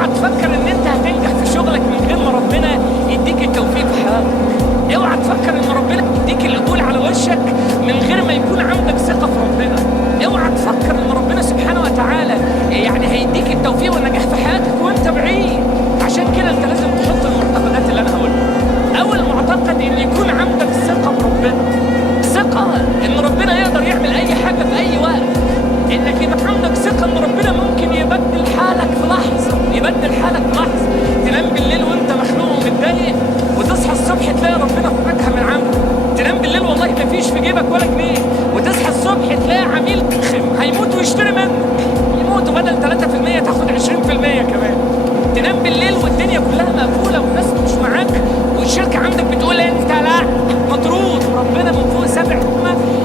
اوعى تفكر ان انت هتنجح في شغلك من غير ما ربنا يديك التوفيق في حياتك. اوعى تفكر ان ربنا يديك القبول على وشك من غير ما يكون عندك ثقه في ربنا. اوعى تفكر ان ربنا سبحانه وتعالى يعني هيديك التوفيق والنجاح في حياتك وانت بعيد. عشان كده انت لازم تحط المعتقدات اللي انا هقولها. اول معتقد ان يكون عندك ثقه بربنا، ثقه ان ربنا يقدر يعمل اي حاجه في اي وقت. انك يبقى عندك ثقه ان ربنا ممكن يبدل حالك في لحظه، يبدل حالك في لحظه. تنام بالليل وانت مخنوق ومتضايق وتصحى الصبح تلاقي ربنا فكها من عنده. تنام بالليل والله ما فيش في جيبك ولا جنيه، وتصحى الصبح تلاقي عميل هيموت ويشتري منك، يموت وبدل 3% تاخد 20% كمان. تنام بالليل والدنيا كلها مقفوله والناس مش معاك والشركه عندك بتقول انت لا مطرود، وربنا من فوق سبع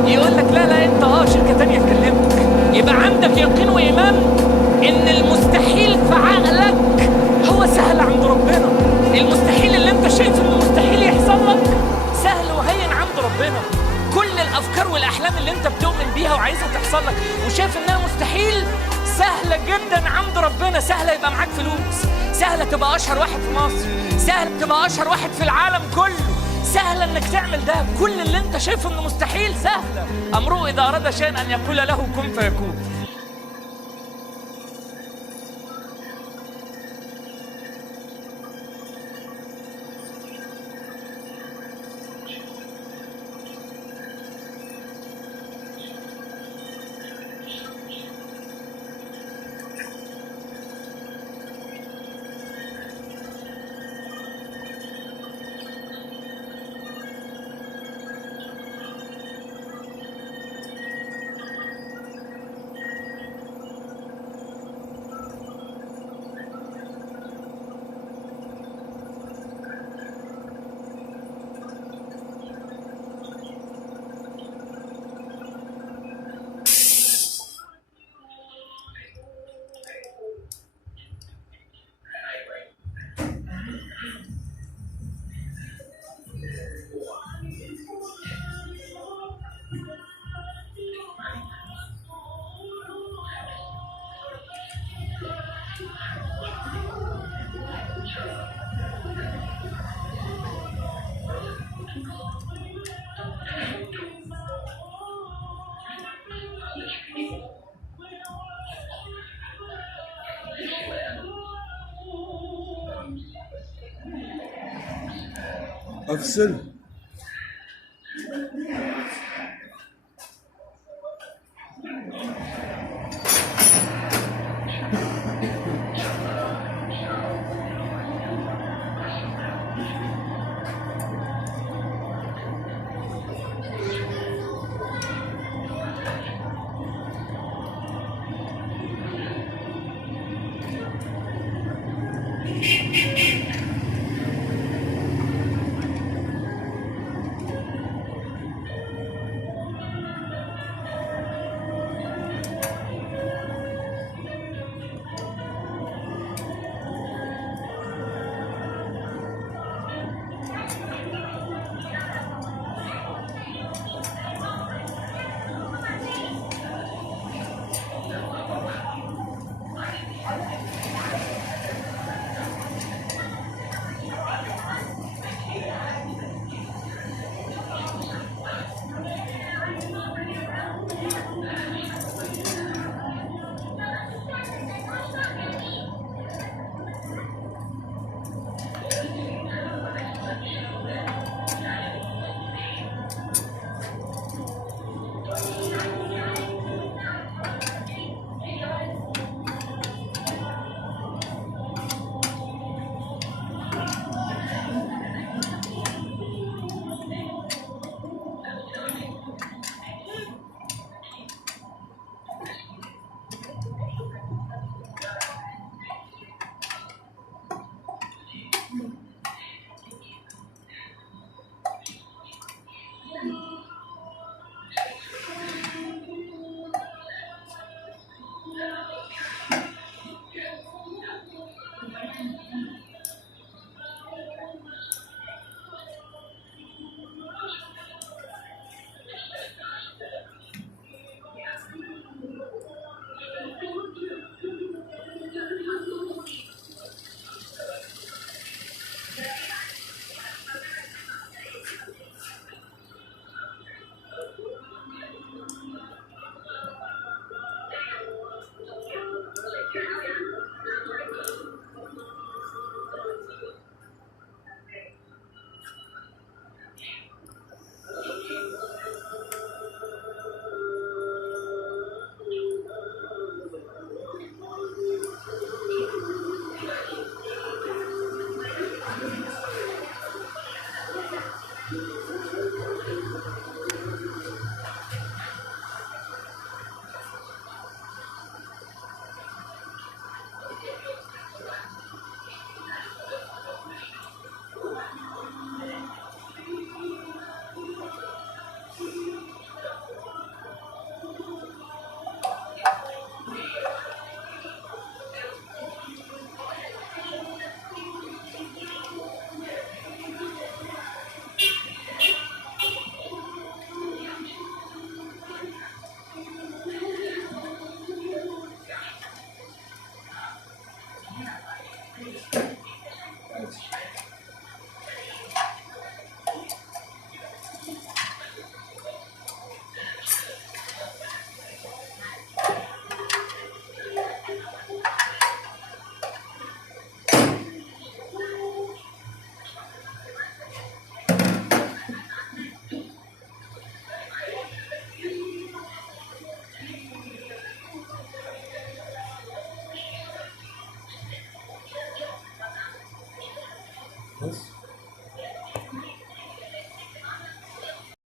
يقول لك لا لا انت شركه تانيه تكلمك. يبقى عندك يقين وايمان ان المستحيل في عقلك هو سهل عند ربنا. المستحيل اللي انت شايف انه مستحيل يحصل لك سهل وهين عند ربنا. كل الافكار والاحلام اللي انت بتؤمن بيها وعايزها تحصل لك وشايف انها مستحيل سهله جدا عند ربنا. سهله يبقى معاك فلوس، سهله تبقى اشهر واحد في مصر، سهله تبقى اشهر واحد في العالم كله، سهله انك تعمل ده. كل اللي انت شايفه انه مستحيل سهله. امره اذا اراد شيئا ان يقول له كن فيكون. افصل